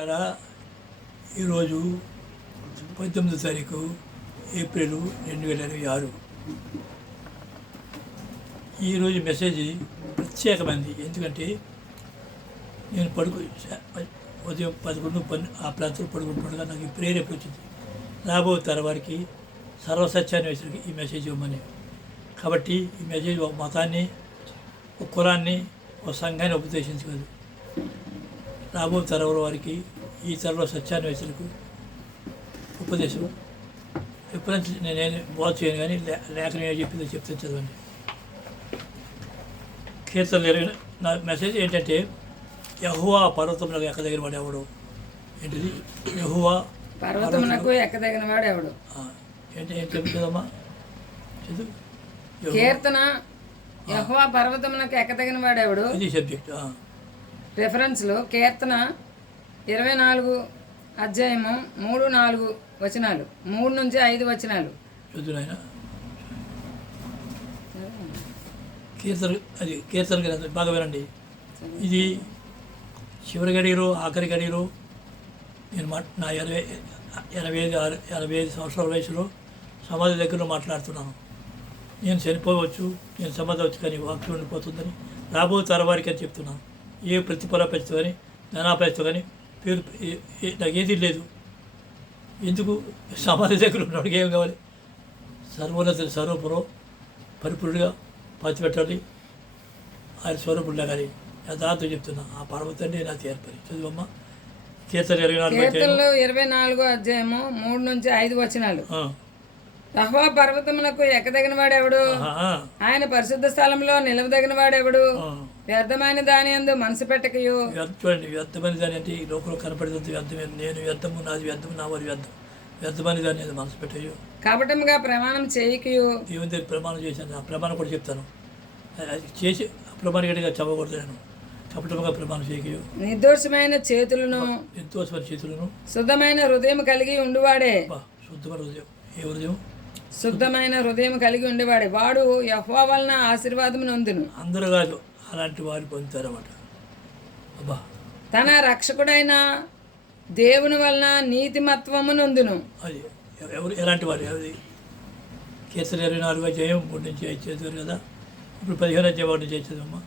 ఇలా ఈరోజు 19 తారీఖు ఏప్రిల్ 2026. ఈరోజు మెసేజ్ ప్రత్యేకమైనది. ఎందుకంటే నేను ఉదయం 11 ఆ ప్రాంతంలో పడుకుంటుండగా నాకు ఈ ప్రేరేపణ వచ్చింది. రాబో వారికి సర్వసత్యాన్ని వేసరికి ఈ మెసేజ్ ఇవ్వమని. కాబట్టి ఈ మెసేజ్ ఒక మతాన్ని, ఒక కులాన్ని, ఒక సంఘాన్ని ఉపదేశించగలదు. రాబో తరవల వారికి ఈ తరలో సత్యాన్ని వేసలకు ఉపదేశం ఎప్పుడంటే నేనేం బోధ చేయను, కానీ లేఖనం ఏం చెప్పిందో చెప్తే చదవండి. కీర్తనలు నా మెసేజ్ ఏంటంటే, యెహోవా పర్వతములకు ఎక్కదగిన వాడు ఎవడు? ఏంటిది? యెహోవా పర్వతమునకు ఎక్కదగిన వాడు ఎవడు? ఏంటి ఏం చెప్తుందమ్మా? చదువు. కీర్తన యెహోవా పర్వతమునకు ఎక్కదగిన వాడు ఎవడు? ఇది సబ్జెక్ట్. రెఫరెన్స్లో కీర్తన 24 అధ్యాయము 3-4 వచనాలు, 3 నుంచి 5 వచనాలు చదువు నాయన. కీర్తన గ్రంథం బాగా వినండి. ఇది చివరి గడియలో, ఆఖరి గడియలో నేను నా 85 సంవత్సరాల వయసులో సమాధి దగ్గరలో మాట్లాడుతున్నాను. నేను చనిపోవచ్చు, నేను సమాధి అవచ్చు, కానీ వాక్యం ఉండిపోతుందని రాబో తరవారికి అని చెప్తున్నాను. ఏ ప్రతిఫలపరిస్తూ కానీ ధనాపరిస్తూ కానీ పేరు నాకు ఏది లేదు. ఎందుకు? సమాధి దగ్గర ఉన్నవాడికి ఏం కావాలి? సర్వోన్నత స్వరూపురం పరిపూర్ణగా పాతిపెట్టాలి. ఆయన స్వరూపుడులా కానీ యథార్థం చెప్తున్నా. ఆ పర్వతాన్ని నాకు ఏర్పడి చదువమ్మ. కీర్తన 24 అధ్యాయము 3 నుంచి 5 వచనాలు. యెహోవా పర్వతమునకు ఎక్కదగిన వాడెవడు? ఆయన పరిశుద్ధ స్థలంలో నిలవదగిన వాడెవడు? వ్యర్థమైన దాని యందు మనసు పెట్టకయు. చూడండి, వ్యర్థమైన దాని అంటే ఈ లోకంలో కనపడుతుంది వ్యర్థమే. నేను వ్యర్థము, నాది వ్యర్థము, నా వారి వ్యర్థం. వ్యర్థమైన దాని యందు మనసు పెట్టకయు. కపటముగా ప్రమాణం చేయకయు. దేవుని దగ్గర ప్రమాణం చేశాను. ఆ ప్రమాణం కూడా చెప్తాను. అది చేసి అప్రమాణికటిగా చెప్పకూడదు. నేను కపటముగా ప్రమాణం చేయకయు. నిర్దోషమైన చేతులను, శుద్ధమైన హృదయం కలిగి ఉండువాడే. శుద్ధమైన హృదయం. ఏ హృదయం? శుద్ధమైన హృదయం కలిగి ఉండేవాడే వాడు యెహోవా వలన ఆశీర్వాదం నొందును. అందరూ కాదు, అలాంటి వారు పొందుతారన్నమాట. అబ్బా, తన రక్షకుడైన దేవుని వలన నీతిమత్వము నొందును. అది ఎవరు? ఎలాంటి వారు? అది కీర్తన 24 అధ్యాయం 3 నుంచి 5 చదివారు కదా. ఇప్పుడు 15 అధ్యాయం 1 నుంచి 5 చదవమ్మా.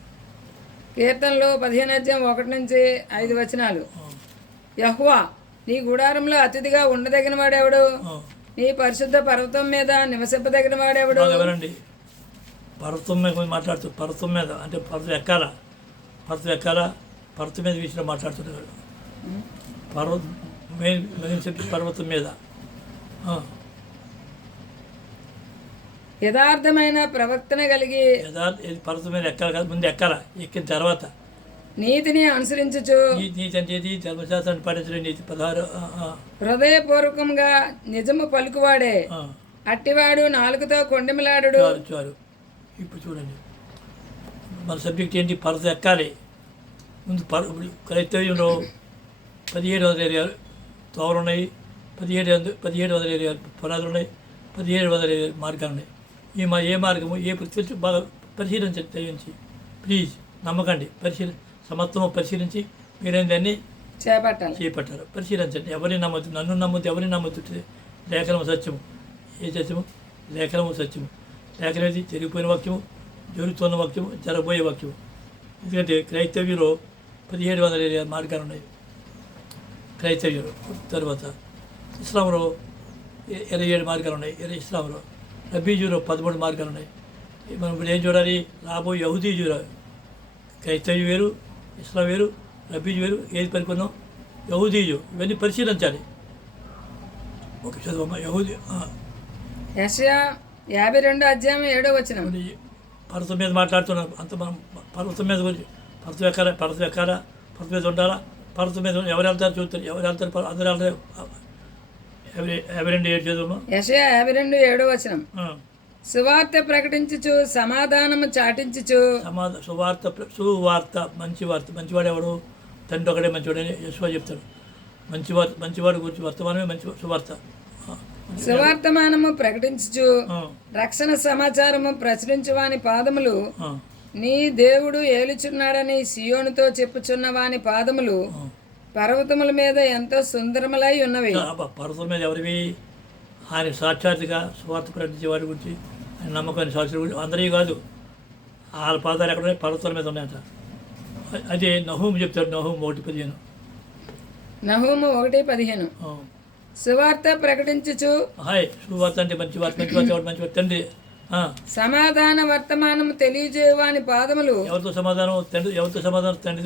కీర్తనలు 15 అధ్యాయం 1 నుంచి 5 వచనాలు. యెహోవా నీ గుడారంలో అతిథిగా ఉండదగిన వాడెవడు? నీ పరిశుద్ధ పర్వతం మీద నివసింపదగిన వాడెవడు? ఎవరండి? పర్వతం మీద మాట్లాడుతూ, పర్వతం మీద అంటే పర్వతం ఎక్కాలా, పర్వతం మీద విషయంలో మాట్లాడుతున్నాడు. పర్వతం మీద యథార్థమైన ప్రవక్తన కలిగి, పర్వతం మీద ఎక్కాలి కాదు, ముందు ఎక్కాలా, ఎక్కిన తర్వాత నీతిని అనుసరించుచు. నీతి అంటే ధర్మశాస్త్రాన్ని పాటించడం నీతి. 16 హృదయపూర్వకంగా నిజము పలుకువాడే. అట్టివాడు నాలుగుతో కొండెమిలాడు. చాలు. ఇప్పుడు చూడండి, మన సబ్జెక్ట్ ఏంటి? పర్వతం ఎక్కాలి. ముందు క్రైస్తవ్యంలో 1700 ఏరియాలు తోవలు ఉన్నాయి, 1700 ఏరియాలు పునాదులు ఉన్నాయి, 1700 ఏరియాలు మార్గాలు ఉన్నాయి. ఏ మార్గము, ఏ ప్రతి బాగా పరిశీలించండి. దయించి ప్లీజ్ నమ్మకండి. సమత్వము పరిశీలించి మీరేం దాన్ని చేపట్టారు. పరిశీలించండి. ఎవరిని నమ్మద్దు, నన్ను నమ్మద్దు, ఎవరిని నమ్మద్దు. లేఖనము సత్యము. ఏ సత్యము? లేఖనము సత్యము. లేఖనం ఏది? జరిగిపోయిన వాక్యము, జరుగుతున్న వాక్యము, జరగబోయే వాక్యము. ఎందుకంటే క్రైస్తవ్యంలో 1700 ఏరియా మార్గాలు ఉన్నాయి. క్రైస్తవ్యంలో తర్వాత ఇస్లాంలో 27 మార్గాలు ఉన్నాయి. ఇస్లాంలో రబ్బీజులో 13 మార్గాలు ఉన్నాయి. మనం ఇప్పుడు ఏం చూడాలి? రాబోయే యహూదీ చూడాలి. క్రైస్తవ్యం వేరు, ఇస్లాం వేరు, రబ్బీజు వేరు. ఏది పరిపూర్ణం? యహూదీజు. ఇవన్నీ పరిశీలించాలి. ఓకే, చదువమ్మా. యహూదీ యెషయా 52 అధ్యాయం 7 వచనం. పర్వతం మీద మాట్లాడుతున్నాం. అంత మనం పర్వతం మీద గురించి, పర్వతం ఎక్కాలా, పర్వతం మీద ఉండాలా, పర్వతం మీద ఎవరు వెళ్తారు చూస్తారు, ఎవరు వెళ్తారు, అందరూ వెళ్తారు. 52:7 చదువు. యెషయా 52:7 వచనం. సువార్త ప్రకటించుచు సమాధానము చాటించుచు. సువార్త మంచివాడు ఎవడు? తండ్రి ఒకడే మంచివాడని యెషయా చెప్తాడు. మంచివాడు గురించి వర్తమానమే మంచి సువార్త. సువార్తమానము ప్రకటించుచు రక్షణ సమాచారము ప్రచురించు వాని పాదములు నీ దేవుడు ఏలుచున్నాడని సియోనుతో చెప్పుచున్న వాని పాదములు పర్వతముల మీద ఎంతో సుందరములై ఉన్నవి. పర్వతం మీద ఎవరివి? ఆయన సాక్షాత్తుగా స్వార్థ ప్రకటించే వారి గురించి, ఆయన నమ్మకాన్ని సాక్షుల గురించి, అందరివి కాదు. వాళ్ళ పాదాలు ఎక్కడ ఉన్నాయి? పర్వతాల మీద ఉన్నాయట. అదే నహూము చెప్తాడు, నహూము 1:15. నహూము 1:15. సువార్త ప్రకటించుచు. హాయ్, సువార్త అంటే మంచి వార్త, మంచి వార్త, మంచి వార్త తండ్రి. సమాధాన వర్తమానము తెలియజేయవాని పాదములు. ఎవరితో సమాధానం? తండ్రి. ఎవరితో సమాధానం? తండ్రి.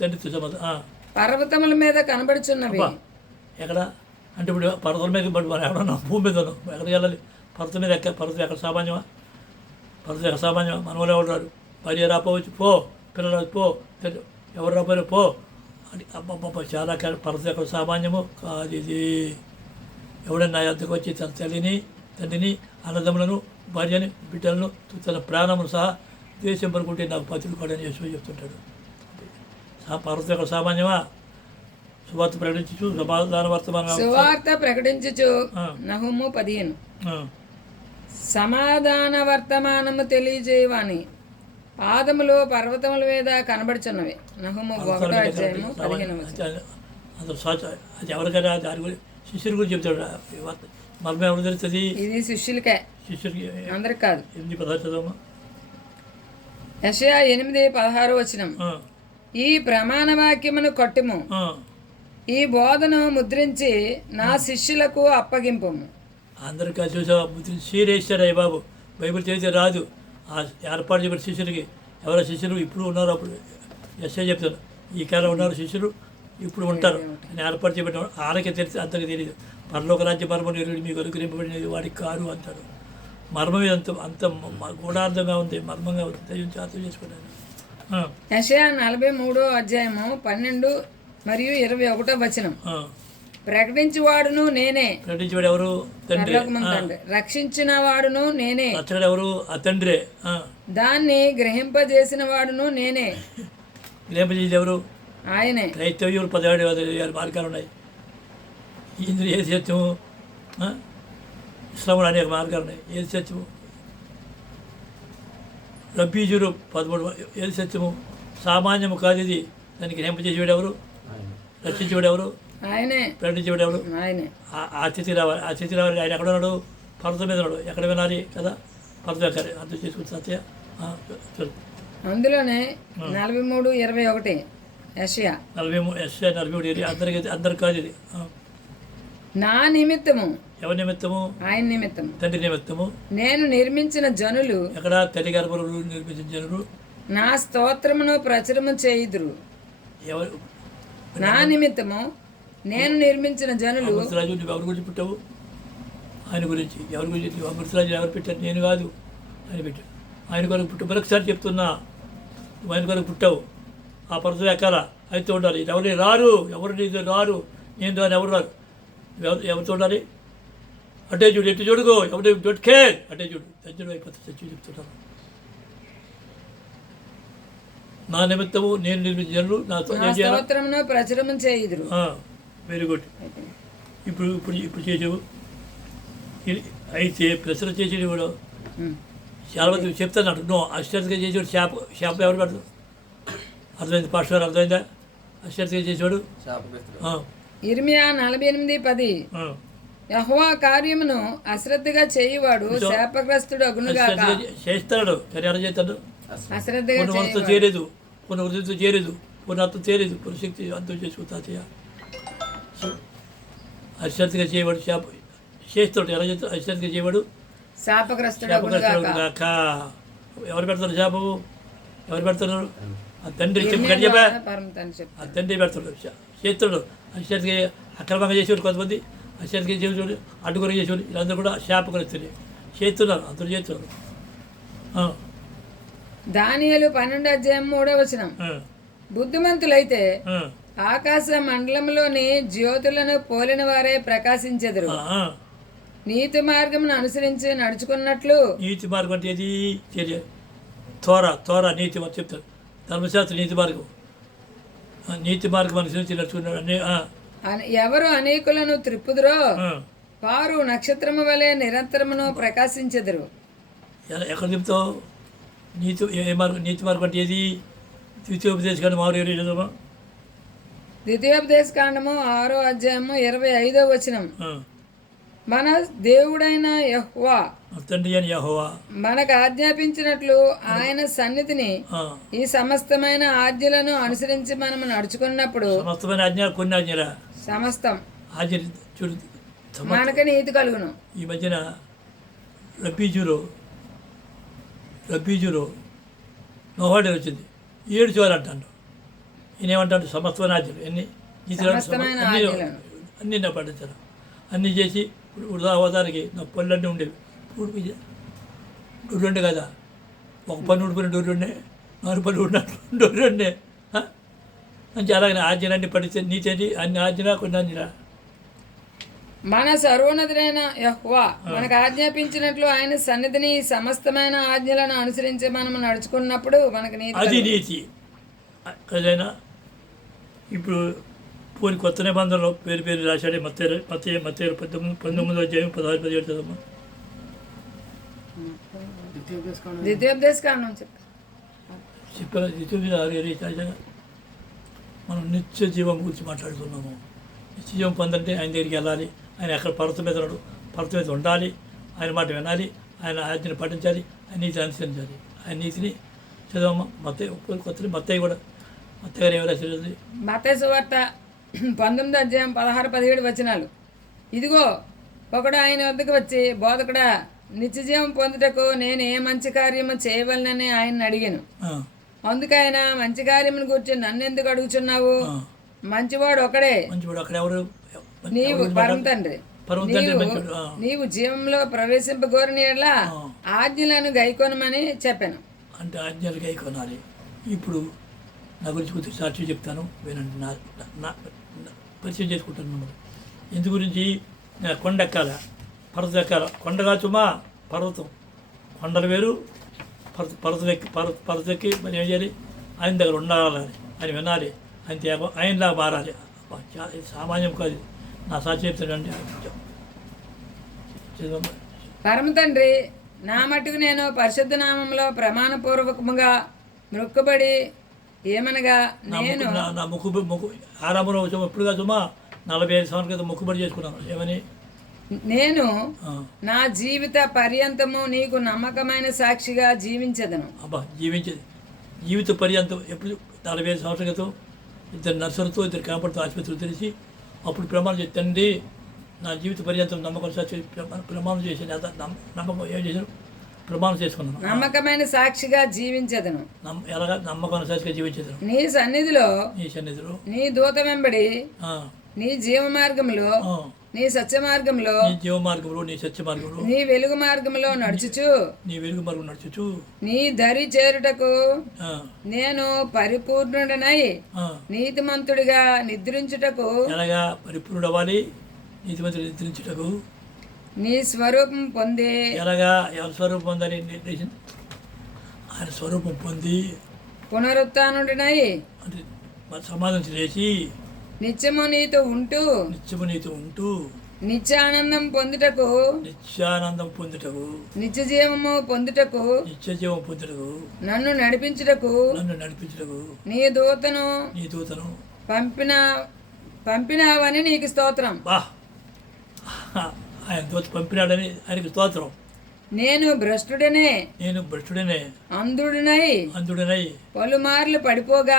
తండ్రితో సమాధానం. పర్వతముల మీద కనబడుచున్నవి. ఎక్కడ అంటే ఇప్పుడు పర్వతం మీద మనం ఎవడన్నా భూమి మీద ఉన్నాం, ఎక్కడికి వెళ్ళాలి? పర్వతం మీద పర్వతం ఎక్కడ సామాన్యమా? పర్వతం ఎక్కడ సామాన్యమా? మన వాళ్ళు ఎవరు? భార్య రాపోవచ్చు, పో. పిల్లలు పో. ఎవరు రాపోయారు, పో అని. అబ్బబ్బబ్బ, చాలా పర్వతం ఎక్కడ సామాన్యము కాదు ఇది. ఎవడన్నా నా యొద్దకు వచ్చి తన తల్లిని, తండ్రిని, అన్నదమ్ములను, భార్యని, బిడ్డలను, తన ప్రాణమును సహా ద్వేషం పడుకుంటే నాకు పతులు కూడా యేసు చెప్తుంటాడు. పర్వతం ఎక్కడ సామాన్యమా? సువార్త ప్రకటించు, సమాధాన వర్తమానం. సువార్త ప్రకటించుచు. నహూము 15. సమాధాన వర్తమానము తెలియజేయవాని పాదములు పర్వతముల మీద కనబడుచున్నవి. నహూము 1:15. అది ఎవరికైనా దాని గురించి శిష్యుల గురించి చెప్తాడు. మర్మం ఎవరు తెలుస్తుంది? ఇది శిష్యులకే, శిష్యులకి, అందరికి కాదు. 8:16 చదవమ్మా. యెషయా 8:16. ఈ ప్రమాణ వాక్యమును కట్టుము, ఈ బోధను ముద్రించి నా శిష్యులకు అప్పగింపము. అందరికీ చూసా ముద్రించి సీరేస్తారా బాబు? బైబిల్ చదివితే రాదు. ఆ ఏర్పాటు చెప్పిన శిష్యులకి, ఎవరో శిష్యులు ఇప్పుడు ఉన్నారు, అప్పుడు ఎస్ఐ చెప్తాను, ఈ కాలం ఉన్నారు శిష్యులు, ఇప్పుడు ఉంటారు అని ఏర్పాటు చెప్పిన వాళ్ళకి తెలిసి అంతకు తెలియదు. పరలోక రాజ్య మర్మం ఎరుడు మీకు అనుగ్రహింపబడినది వాడికి కారు అంటారు. మర్మం అంత అంత గూఢార్థంగా ఉంది, మర్మంగా ఉంది. దయ్యం అర్థం చేసుకున్నాను. యెషయా 43:12 మరియు 21. ప్రకటించువాడును నేనే. ప్రకటించేవాడు ఎవరు? తండ్రి. రక్షించిన వాడును నేనే. రక్షకుడు ఎవరు? ఆ తండ్రే. దాన్ని గ్రహింపజేసిన వాడును నేనే. గ్రహింపజేసేది ఎవరు? ఆయనే. క్రైస్తవ్యులు 17 మార్గాలు ఉన్నాయి. ఇందులో ఏది సత్యము? ఇస్లాంలో అనేక మార్గాలు ఉన్నాయి. ఏది సత్యము? రబ్బీజులు 13. ఏది సత్యము? సామాన్యము కాదు ఇది. దానికి గ్రహింపజేసేవాడు ఎవరు? రక్షించేవాడు ఎవరు? ఆయనే. ప్రకటించేవాడు ఎవరు? ఆయనే. ఆ స్థితి రావాలి. ఆ స్థితి రావాలి. ఆయన ఎక్కడ ఉన్నాడు? పర్వతం మీద ఉన్నాడు. ఎక్కడ వినాలి కదా? పర్వతం ఎక్కాలి. అర్థం చేసుకుంటే సత్య. అందులోనే 43:21. యెషయా 43 అందరికి కాదు ఇది. నా నిమిత్తము. ఎవరి నిమిత్తము? ఆయన నిమిత్తము, తండ్రి నిమిత్తము నేను నిర్మించిన జనులు. ఎక్కడ? తల్లి గర్భంలో నిర్మించిన జనులు నా స్తోత్రమును ప్రచురము చేయుదురు. ఎవరు? నా నిమిత్తము నేను నిర్మించిన జనులు. అమృతరాజు, నువ్వు ఎవరి గురించి పుట్టావు? ఆయన గురించి. ఎవరి గురించి? అమృతరాజు ఎవరు పెట్టారు? నేను కాదు, ఆయన పెట్టాడు. ఆయన కొరకు పుట్టు. మరొకసారి చెప్తున్నా, నువ్వు ఆయన కొరకు పుట్టావు. ఆ పర్వతం ఎక్కాల, అయితే ఉండాలి. ఎవరు రారు, ఎవరు నీతో రారు, నేను రాను, ఎవరు రారు. ఎవరితో ఉండాలి? అటే చూడు, ఎటు చూడుకో, ఎవరు డోంట్ కేర్, అటే చూడు. సత్యుడు అయిపోతే సత్యం చెప్తున్నాను. నా నిమిత్తము నేను నిర్మించిన జనులు నా స్తోత్రమును ప్రచురము చేయుదురు. Very good. ఇప్పుడు ఇప్పుడు ఇప్పుడు చేసావు. అయితే ప్రచురణ చేసేది కూడా చాలా మంది చెప్తాను. నో, అశ్చర్యగా చేసేవాడు శాప ఎవరు పెడతాడు? అర్థమైంది పాస్టర్? అర్థమైందా? అశ్చర్యగా చేసేవాడు ఇర్మియా 48:10. యెహోవా కార్యమును అశ్రద్ధగా చేయువాడు శాపగ్రస్తుడు అగునుగాక. చేస్తాడు కానీ ఎలా చేస్తాడు? అశ్రద్ధగా కొన్ని మనసుతో చేయలేదు, కొన్ని హృదయంతో చేయలేదు, కొన్ని అర్థం చేయలేదు, కొన్ని శక్తి అర్థం చేసుకుంటా. అశ్రద్ధగా చేయవాడు చేస్తాడు. ఎలా చేస్తాడు? అశ్రద్ధగా చేయవాడు శాపగ్రస్తుడు. ఎవరు పెడతారు శాపము? ఎవరు పెడుతున్నారు? ఆ తండ్రి చెప్పా, ఆ తండ్రి పెడతాడు, చేస్తాడు. అశ్రద్ధగా అక్రమంగా చేసేవాడు కొంతమంది, అశ్రద్ధగా చేసేవాడు, అడ్డుకొని చేసేవాడు, వీళ్ళందరూ కూడా శాపగ్రస్తులే. చేస్తున్నారు, అందరూ చేస్తున్నారు. దానియేలు 12:3. బుద్ధిమంతులైతే ఆకాశ మండలంలోని జ్యోతులను పోలిన వారే ప్రకాశించెదరు. నీతి మార్గమును అనుసరించి నడుచుకున్నట్లు. నీతి మార్గం అంటే ఏది? చర్య. తోరా నీతి అని చెప్తారు. ధర్మశాస్త్ర నీతి మార్గం. నీతి మార్గం అనుసరించి నడుచుకున్నాడు. ఎవరు అనేకులను త్రిప్పుదురో వారు నక్షత్రము వలె నిరంతరమును ప్రకాశించెదరు. ఎక్కడ చెప్తావు? నీతి మార్గం అంటే ఏది? ద్వితీయోపదేశం కానీ మారు చదవమా. ద్వితీయోపదేశ కాండము 6వ అధ్యాయము 25వ వచనం. ఆ. మన దేవుడైన యెహోవా తండ్రి అని యెహోవా మనకు ఆజ్ఞాపించినట్లు ఆయన సన్నిధిని ఆ. ఈ సమస్తమైన ఆజ్ఞలను అనుసరించి మనం నడుచుకున్నప్పుడు సమస్తమైన ఆజ్ఞ కొన్ని ఆజ్ఞరా సమస్తం ఆజ్ఞ చూడు మనకు నీతి కలుగును. ఈ మధ్యన రబ్బీజులో నోవాడే వచ్చింది 7 చోరు అంటాడు. ఈయన ఏమంటాడు సమస్తమైన ఆజ్ఞలు ఎన్ని సమస్తమైన ఆజ్ఞలను. అన్నీ నా పడించారు అన్నీ చేసి ఉదాహరణకి నా పళ్ళన్నీ ఉండేవి ఉడిపి డొర్రెండే కదా ఒక పని ఉడిపోయిన డొర్రెండే 4 పని ఉడిన డొర్రెండే మంచి అలాగే ఆజ్ఞలన్నీ పడితే నీతి అన్ని ఆజ్ఞ కొన్ని ఆజ్ఞ మన సర్వోన్నతుడైన యెహోవా మనకు ఆజ్ఞాపించినట్లు ఆయన సన్నిధిని ఈ సమస్తమైన ఆజ్ఞలను అనుసరించి మనం నడుచుకున్నప్పుడు మనకు నీతి అది కలుగును. నీతి కదైనా ఇప్పుడు పోని కొత్త నిబంధనలో పేరు రాశాడే మత్తయి 19వ అధ్యాయం 16-17 చదవమ్మా. ద్వితీయోపదేశ కాండం చెప్పు. చెప్పాను నిత్యం మనం నిత్య జీవం గురించి మాట్లాడుతున్నాము. నిత్య జీవం పొందంటే ఆయన దగ్గరికి వెళ్ళాలి. ఆయన ఎక్కడ పర్వతం మీద ఉన్నాడు, పర్వతం మీద ఉండాలి. ఆయన మాట వినాలి, ఆయన ఆజ్ఞను పాటించాలి, ఆయన నీతిని అనుసరించాలి. ఆయన నీతిని చదవమ్మ. కొత్త మత్తయి కూడా మత్తయి గారు ఏమి రాశారు? మత్తయి సువార్త 19వ అధ్యాయం 16-17 వచనాలు. ఇదిగో ఒకడు ఆయన వద్దకు వచ్చి, బోధకుడా, నిత్యజీవం పొందుటకు నేను ఏ మంచి కార్యము చేయవలనని ఆయన అడిగాను. అందుకు ఆయన, మంచి కార్యమును గురించి నన్ను ఎందుకు అడుగుచున్నావు? మంచివాడు ఒకడే, మంచివాడు అక్కడ ఎవరు? నీవు పరమ తండ్రి. నీవు జీవంలో ప్రవేశింపగోరిన యెడల ఆజ్ఞలను గైకొనమని చెప్పాను. అంటే ఆజ్ఞలు గైకొనాలి. ఇప్పుడు నా గురించి కొద్దిగా సాక్షి చెప్తాను, వినండి. నా పరిచయం చేసుకుంటాను. ఎందు గురించి నేను కొండ ఎక్కాల, పర్వతం ఎక్కాల. కొండగా చుమా పర్వతం, కొండలు వేరు, పర్వతం ఎక్కి మరి ఏం చేయాలి? ఆయన దగ్గర ఉండాలి, ఆయన వినాలి, ఆయన త్యాగం ఆయనలా మారాలి. సామాన్యం కాదు. నా సాక్షి చెప్తానండి. పరమ తండ్రి, నా మట్టుకు నేను పరిశుద్ధ నామంలో ప్రమాణపూర్వకముగా మొక్కుబడి ఏమనగా, నేను నా ముక్కు ఆరంభంలో ఎప్పుడుగా సుమా 45 సంవత్సరాల క్రితం మొక్కుబడి చేసుకున్నాను. ఏమని? నేను నా జీవిత పర్యంతము నీకు నమ్మకమైన సాక్షిగా జీవించదను. అబ్బా, జీవించేది జీవిత పర్యంతం. ఎప్పుడు 45 సంవత్సరాల క్రితం 2 నర్సులతో 2 క్యాంపర్తో ఆసుపత్రులు తెలిసి అప్పుడు ప్రమాణం చేతండి. నా జీవిత పర్యంతం నమ్మకం సాక్షి ప్రమాణం చేశాను. నమ్మకం ఏం చేశాను? ప్రమాణం చేసుకున్నాను. నమ్మకమైన సాక్షిగా జీవించదను. ఎలాగా? నమ్మకమైన సాక్షిగా జీవించదను. నీ సన్నిధిలో నీ దూత వెంబడి నీ జీవ మార్గంలో నీ సత్య మార్గంలో నీ వెలుగు మార్గంలో నడుచుచు నీ దరి చేరుటకు నేను పరిపూర్ణుడనై నీతిమంతుడిగా నిద్రించుటకు పరిపూర్ణుడవాలి. నీతిమంతుడు నిద్రించుటకు నీ స్వరూపం పొంది స్వరూపం పొందని ఆయన స్వరూపం పొంది పునరుత్థానుడినై అంటే సమాధం చేసి నిత్యము నీతో ఉంటూ నిత్యానందం పొందుటకు నిత్య జీవము పొందుటకు నన్ను నడిపించుటకు నీ దూతను పంపినావని నీకు స్తోత్రం. ఆయన దూత పంపినాడని ఆయనకు స్తోత్రం. నేను భ్రష్టుడనే అంధుడినై పలుమార్లు పడిపోయి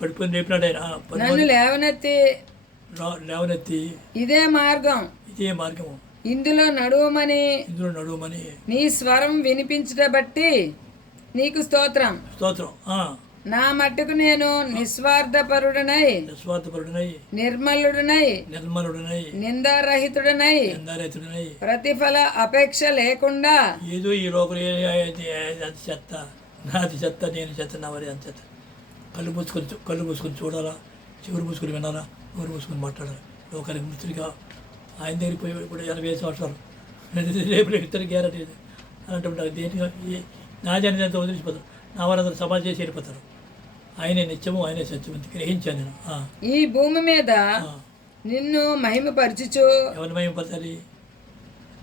పడిపోయి లేపినాడు ఆయన. నన్ను లేవనెత్తి ఇదే మార్గము ఇందులో నడువమని నీ స్వరం వినిపించుట బట్టి నీకు స్తోత్రం. నా మట్టుకు నేను నిస్వార్థపరుడనై నిర్మలుడనై నిందారహితుడనై ప్రతిఫల అపేక్ష లేకుండా ఏదో ఈ లోకం చెత్త, నాది చెత్త, నేను చెత్త, నా వారి అంత చెత్త. కళ్ళు మూసుకొని చూడాలా, చెవులు మూసుకొని వినాలా, నోరు మూసుకొని మాట్లాడాలి. లోకానికి మృతుడిగా ఆయన దగ్గరికి పోయి ఇప్పుడు 80 సంవత్సరాలు రేపు ఇద్దరు గ్యారెంటీ అని అంటుంటారు. దేనిగా నాది అనేది అంత వదిలిసిపోతారు. నా వారందరూ సమాజం చేసి వెళ్ళిపోతారు. ఆయనే నిత్యము, ఆయనే సత్యం గ్రహించాను నేను. ఈ భూమి మీద నిన్ను మహిమపరచుచు. ఎవరిని మహిమపరచాలి?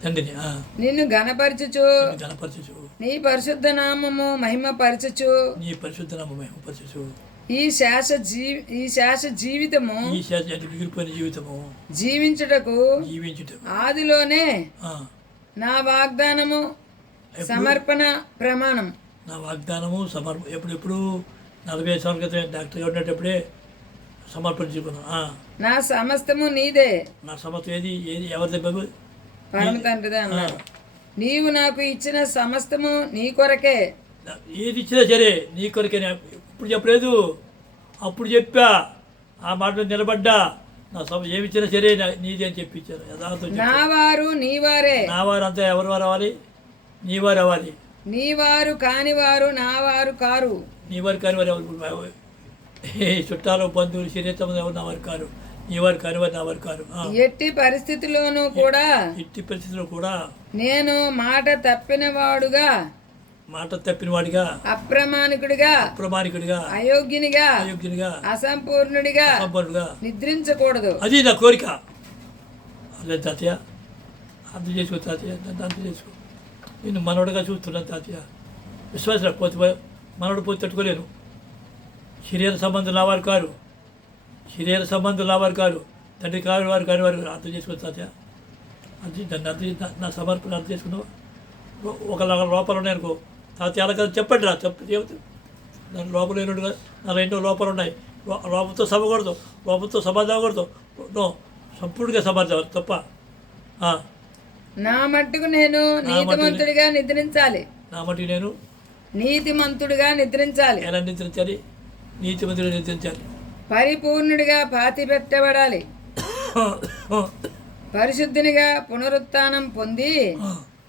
తండ్రిని. నిన్ను ఘనపరచుచు నీ పరిశుద్ధ నామము మహిమపరచుచు ఈ శేష జీవితము ఈ శాశ్వత అంటే మిగిలిపోయిన జీవితము జీవించుటకు జీవించుట ఆదిలోనే నా వాగ్దానము సమర్పణ ప్రమాణం. నా వాగ్దానము ఎప్పుడు 40 సంవత్సరాల క్రితం డాక్టర్గా ఉండేటప్పుడే సమర్పించుకున్నాను. నా సమస్తము నీదే. నా సమస్త ఏది ఎవరిది బాబు? పరమ తండ్రిదే అన్నాడు. నీవు నాకు ఇచ్చిన సమస్తము నీ కొరకే. ఏది ఇచ్చినా సరే నీ కొరకే. ఇప్పుడు చెప్పలేదు, అప్పుడు చెప్పా, ఆ మాట మీద నిలబడ్డా. నా ఏమి ఇచ్చినా సరే నీదే అని చెప్పించారు. యథార్థం. నా వారు నీవారే. నా వారు అంతా ఎవరు వారు అవ్వాలి? నీ వారు అవ్వాలి. నీ వారు కాని వారు నా వారు కారు. నీ వారు కాని వారు ఎవరు? చుట్టాలు బంధువులు శరీరం ఎవరు నా వారు కారు. నీ వారు కాని వారు నా వారు కారు. ఎట్టి పరిస్థితుల్లోనూ కూడా నేను మాట తప్పిన వాడిగా అప్రమాణికుడిగా అయోగ్యునిగా అసంపూర్ణుడిగా నిద్రించకూడదు. అది నా కోరిక. అదే తాతయ్య, అర్థం చేసుకో తాతయ్య, అర్థం చేసుకో. నేను మనవడిగా చూస్తున్నాను తాతయ్య. విశ్వాసం పోతే మనవడు పోతే తట్టుకోలేను. శరీర సంబంధం నా వారు కారు. శరీర సంబంధం నా వారు కారు. తండ్రి కాని వారు అర్థం చేసుకో తాతయ్య. అది దాన్ని నా సమర్పణ అర్థం చేసుకున్నావు. ఒకలాగా లోపాలు ఉన్నాయనుకో తాతయ్య, అలా కదా చెప్పండి రా. దాని లోపల లేనుడుగా నా ఎన్నో లోపాలు ఉన్నాయి. లోపంతో సభకూడదు, లోపంతో సమాధానం అవ్వకూడదు. సంపూర్ణంగా సమాధానం తప్ప. నా మట్టుకు నేను నీతిమంతుడిగా నిద్రించాలి. నా మట్టుకు నేను నీతిమంతుడిగా నిద్రించాలి. ఎలా నిద్రించాలి? నీతిమంతుడిగా నిద్రించాలి. పరిపూర్ణుడిగా పాతి పెట్టబడాలి. పరిశుద్ధినిగా పునరుత్థానం పొంది,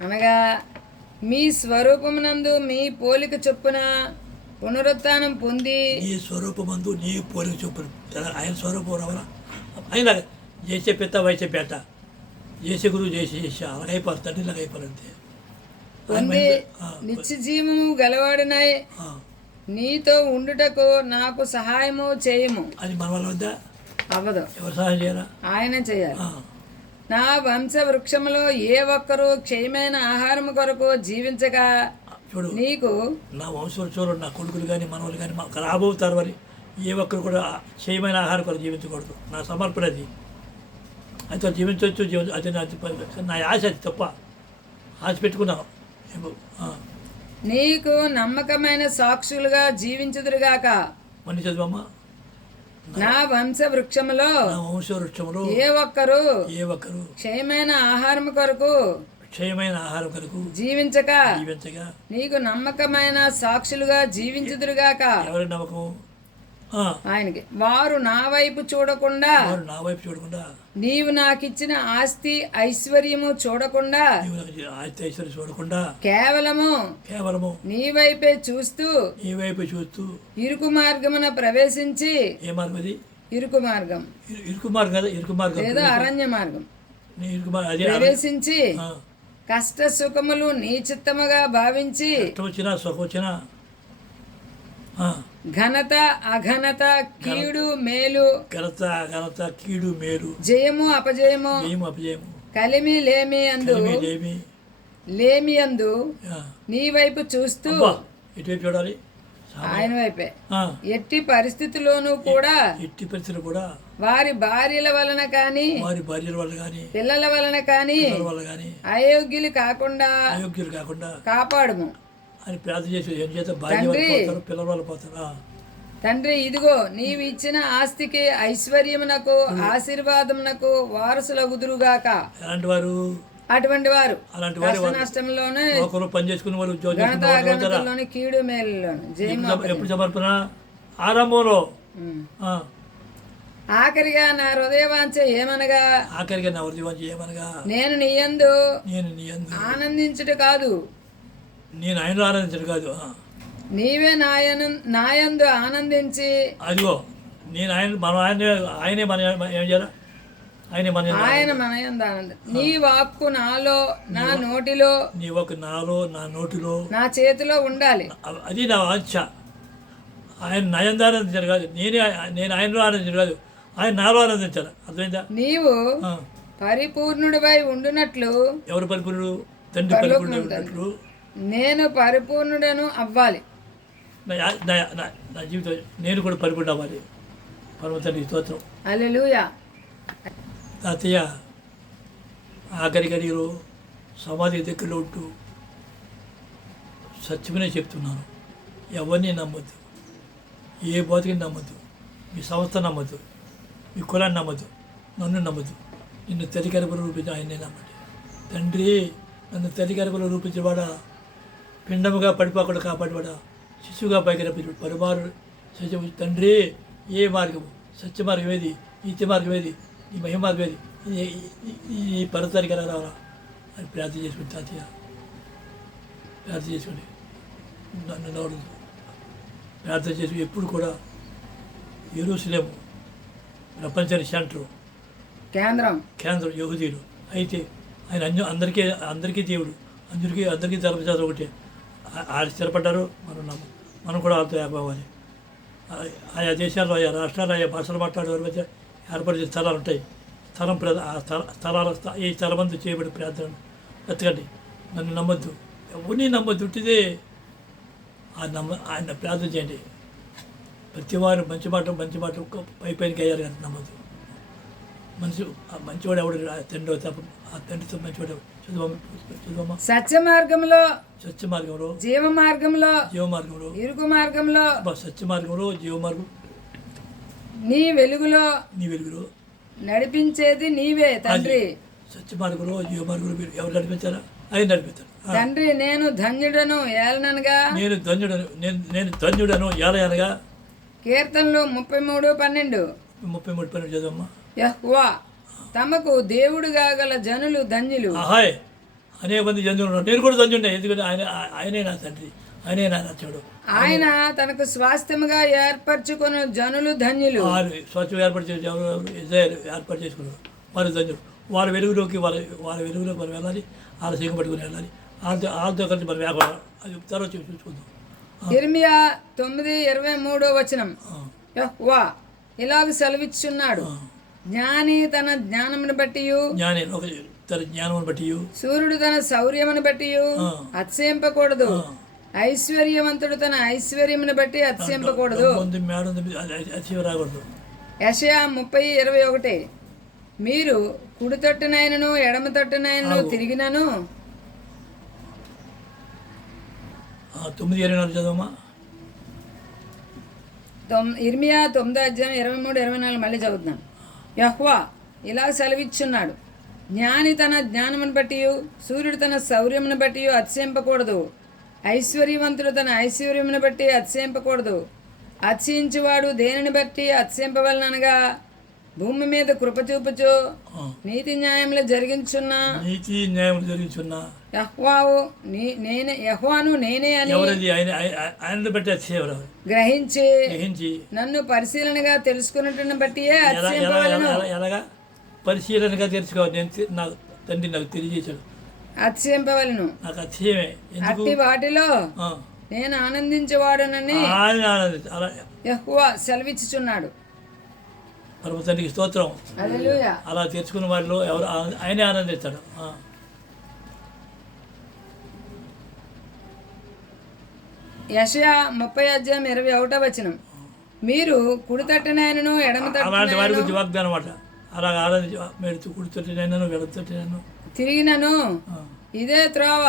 అనగా మీ స్వరూపమునందు మీ పోలిక చొప్పున పునరుత్థానం పొంది. నీ స్వరూపమందు నీ పోలిక చొప్పున. ఆయన స్వరూపం రావాలా? ఆయన చేసే పెద్ద వయసే పేట, చేసే గురువు చేసి అలాగైపోరు, తండ్రిలాగా అయిపోరంతే. పొంది నిత్య జీవము గలవాడినై నీతో ఉండుటకు నాకు సహాయము చేయము. అది మన వల్ల వద్దా? అవ్వదు. ఎవరు సహాయం చేయాలా? ఆయన చేయాలి. నా వంశ వృక్షములో ఏ ఒక్కరు క్షయమైన ఆహారం కొరకు జీవించక చూడు, నీకు నా వంశవృక్షంలో నా కొడుకులు కానీ మనవాళ్ళు కానీ రాబోతారు. మరి ఏ ఒక్కరు కూడా క్షయమైన ఆహారం కొరకు జీవించకూడదు. నా సమర్పణ అది. అయితే జీవించవచ్చు. అది నా ఆశ. అది తప్ప ఆశ పెట్టుకున్నాను. నీకు నమ్మకమైన సాక్షులుగా జీవించుదురుగాక. మన్ని చదువమ్మా. నా వంశ వృక్షములో ఏ ఒక్కరు క్షయమైన ఆహారం కొరకు జీవించక నీకు నమ్మకమైన సాక్షులుగా జీవించుదురుగాక. ఎవరి నమ్మకం? ఆయనకి. వారు నా వైపు చూడకుండా నీవు నాకిచ్చిన ఆస్తి ఐశ్వర్యము చూడకుండా కేవలము నీ వైపే చూస్తూ ఇరుకు మార్గమున ప్రవేశించి. ఏ మార్గం అది? ఇరుకు మార్గం లేదా అరణ్య మార్గం ప్రవేశించి కష్ట సుఖములు నీ చిత్తముగా భావించి ఘనత అఘనత కీడు మేలు జయము అపజయము కలిమి లేమి అందు నీ వైపు చూస్తూ చూడాలి. ఆయన వైపే ఎట్టి పరిస్థితుల్లోనూ కూడా వారి భార్యల వలన కానీ పిల్లల వలన కానీ అయోగ్యులు కాకుండా కాపాడుము అని ప్రార్థన చేసి ఏం చేత పిల్లల వాళ్ళు పోతారా? తండ్రి, ఇదిగో నీవు ఇచ్చిన ఆస్తికి ఐశ్వర్యమునకు ఆశీర్వాదమునకు వారసులగుదురుగాక. అటువంటి వారు నష్టంలోనే పనిచేసుకునే వాళ్ళు కీడు మేలులోను ఎప్పుడు సమర్పణ ఆరంభంలో. ఆఖరిగా నా హృదయవాంఛ ఏమనగా నేను నీయందు ఆనందించుట కాదు. నేను ఆయనలో ఆనందించడు కాదు. నీవే నాయందు ఆనందించి. అదిగో నేను ఆయనే మన ఏం చేయాలి? ఆయన మన యందు ఆనందం. నీ వాక్కు నాలో నా నోటిలో నా చేతిలో ఉండాలి. అది నా వాంఛ. ఆయన నయంలో ఆనందించాడు కాదు, నేను ఆయనలో ఆనందించాడు కాదు, ఆయన నాలో ఆనందించాలి. అర్థమైందా? నీవు పరిపూర్ణుడివై ఉండునట్లు. ఎవరు పరిపూర్ణుడు? తండ్రి పరిపూర్ణుడు. నేను పరిపూర్ణుడను అవ్వాలి. నా జీవితం నేను కూడా పరిపూర్ణ అవ్వాలి. పరమ తండ్రి స్తోత్రం. హల్లెలూయా. తాతయ్య ఆఖరి గడిలో సమాధి దగ్గరలో ఉంటూ సత్యమనే చెప్తున్నాను. ఎవరిని నమ్మొద్దు, ఏ బోధకిని నమ్మొద్దు, మీ సంస్థ నమ్మొద్దు, మీ కులాన్ని నమ్మొద్దు, నన్ను నమ్మొద్దు. నిన్ను తల్లి గర్భంలో రూపించిన ఆయన్నే నమ్మండి. తండ్రి నన్ను తల్లి గర్భంలో రూపించేవాడా, పిండముగా పడిపోకుండా కాపాడేవాడా, శిశువుగా పైకి రప్పించు పరుమారు సత్యం. తండ్రి ఏ మార్గము, సత్య మార్గం ఏది, నీతి మార్గం ఏది, ఈ మహిమ మార్గం ఏది, ఈ పర్వతానికి ఎలా రావాలా అని ప్రార్థన చేసుకుని తాతయ్య ప్రార్థన చేసుకుని నన్ను నోడు ప్రార్థన చేసి ఎప్పుడు కూడా యెరూషలేము ప్రపంచానికి సెంటరు కేంద్రం యెహూదీయులు. అయితే ఆయన అందరికీ దేవుడు, అందరికీ ధర్మశాస్త్రం ఒకటే. వాళ్ళు స్థిరపడ్డారు, మనం కూడా వాళ్ళతో ఏర్పడాలి. ఆయా దేశాల్లో, ఆయా రాష్ట్రాలు, ఆయా భాషలు మాట్లాడే వారి మధ్య ఏర్పడిన స్థలాలు ఉంటాయి. ఈ స్థలమందు చేయబడి ప్రార్థన వెతకండి. నన్ను నమ్మొద్దు, ఎవరిని నమ్మొద్దు. ఉంటిదే ఆయన ప్రార్థన చేయండి. ప్రతివారు మంచి మాట పైకి అయ్యారు కానీ నమ్మద్దు. మంచివాడు ఎవడు తండ్రి తప్ప ఆ తండ్రితో మంచివాడు. చదువమ్మా. సత్య మార్గంలో జీవ మార్గంలో ఇరుకు మార్గంలో సత్య మార్గంలో జీవ మార్గం నీ వెలుగులో నడిపించేది నీవే తండ్రి. సత్య మార్గంలో జీవ మార్గంలో మీరు ఎవరు నడిపించారా? ఆయన నడిపిస్తాడు. తండ్రి నేను ధన్యుడను ఏలనగా నేను ధన్యుడను ఏలనగా. కీర్తనలు 33:12 చదవమ్మా. యెహోవా తమకు దేవుడుగా గల జనులు ధన్యులు. హాయ్ అనేక మంది జనులు ఉన్నారు, నేను కూడా ధన్యుడే. ఎందుకంటే ఆయనే నా తండ్రి, ఆయనే నా నచ్చాడు. ఆయన తనకు స్వాస్థ్యముగా ఏర్పరచుకున్న జనులు ధన్యులు. స్వచ్ఛంగా ఇజ్రాయేల్ ఏర్పాటు చేసుకున్నారు, వారు ధన్యులు. వారి వెలుగులోకి మనం వెళ్ళాలి, వాళ్ళ సిగ్గు పట్టుకుని వెళ్ళాలి, వాళ్ళతో కలిసి మనం వ్యాపారం. అది తర్వాత చూసుకుందాం. ఇర్మియా 9:23 యెహోవా ఇలాగ సెలవిచ్చున్నాడు, జ్ఞాని తన జ్ఞానమును బట్టి సూర్యుడు తన శౌర్యమును బట్టి అతిశయింపకూడదు, ఐశ్వర్యవంతుడు తన ఐశ్వర్యమును బట్టి అతిశయింపకూడదు. యెషయా 30:21 మీరు కుడి తట్టునైనను ఎడమ తట్టునైనను తిరిగినను. 9:24 చదవమ్మా. ఇర్మియా 9:23-24 మళ్ళీ చదువుతున్నాను. యెహోవా ఇలా సెలవిచ్చున్నాడు, జ్ఞాని తన జ్ఞానమును బట్టి సూర్యుడు తన శౌర్యమును బట్టి అతిశయింపకూడదు, ఐశ్వర్యవంతుడు తన ఐశ్వర్యమును బట్టి అతిశయింపకూడదు. అతిశయించువాడు దేనిని బట్టి అతిశయింపవలనగా భూమి మీద కృప చూపుచు నీతి న్యాయములు జరిగించున్నా యెహోవాను నేనే అని గ్రహించి నన్ను పరిశీలనగా తెలుసుకున్నట్టును బట్టి పరిశీలనగా తెలుసుకోవాలి. నా తండ్రి నాకు తెలియజేశాడు, అతిశయింపవలను. అట్టి వాటిలో నేను ఆనందించేవాడునని యెహోవా సెలవిచ్చుచున్నాడు. పరమ తండ్రికి స్తోత్రం. అలా తెచ్చుకున్న వారిలో ఎవరు ఆయనే ఆనందిస్తాడు. యెషయా 30:21 మీరు కుడి తట్టునైనను ఎడమ అలాంటి వారి గురించి వాగ్దానం అన్నమాట. అలా ఆనందించి మీరు కుడి తట్టునైనను ఎడమ తట్టునైనను తిరిగినను ఇదే త్రోవ,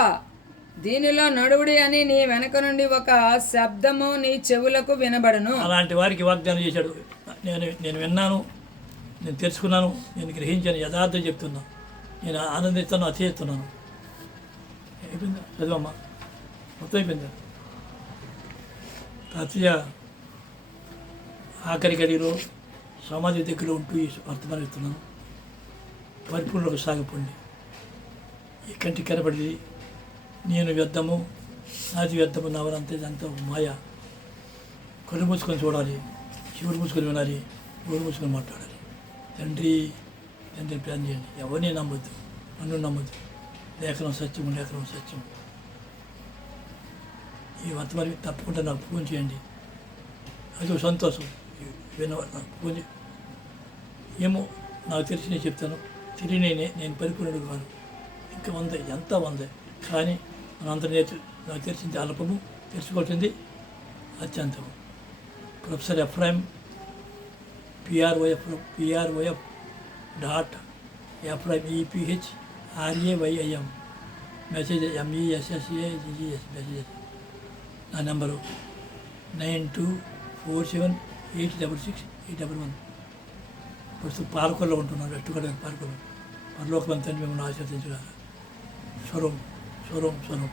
దీనిలో నడువుడి అని నీ వెనక నుండి ఒక శబ్దము నీ చెవులకు వినబడును. అలాంటి వారికి వాగ్దానం చేశాడు. నేను విన్నాను, నేను తెలుసుకున్నాను, నేను గ్రహించాను, యథార్థం చెప్తున్నాను, నేను ఆనందిస్తాను, అతిశయిస్తున్నాను. అయిపోయిందా? చదువమ్మా, మొత్తం అయిపోయిందా? తాతయ్య ఆఖరి గడిలో సమాధి దగ్గర ఉంటూ ఈ వర్తమానం ఇస్తున్నాను. పరిపూర్ణకు సాగిపోండి. ఈ కంటికి కనబడి నేను వ్యర్థము, నాది వ్యర్థము, నవరంతే అంతా మాయ. కళ్ళు మూసుకొని చూడాలి, చెవులు మూసుకొని వినాలి, ఊరు మూసుకొని మాట్లాడాలి. తండ్రి ప్రార్థన చేయండి. ఎవరిని నమ్మొద్దు, నన్ను నమ్మొద్దు. లేఖనం సత్యం. ఈ వర్తమానం తప్పకుండా నాకు ఫోన్ చేయండి. అది సంతోషం. నాకు ఫోన్ ఏమో నాకు తెలిసి నేను చెప్తాను. తిరిగి నేను పరిపూర్ణుడు కాను. ఇంకా ఎంత వంద కానీ మనంతా నాకు తెలిసింది అల్పము, తెలుసుకోవాల్సింది అత్యంతం. Professor Ephraim P R O F dot Ephraim EPHRAYIM message MESSAGGS messages. నా నెంబరు 9247866811. ప్రస్తుతం పాలకొల్లో ఉంటున్నాను, అట్టుగడ పాలకొల్లో. పరలోకమంతా మిమ్మల్ని ఆశీర్వదించుగా. స్వరం స్వరం స్వరం.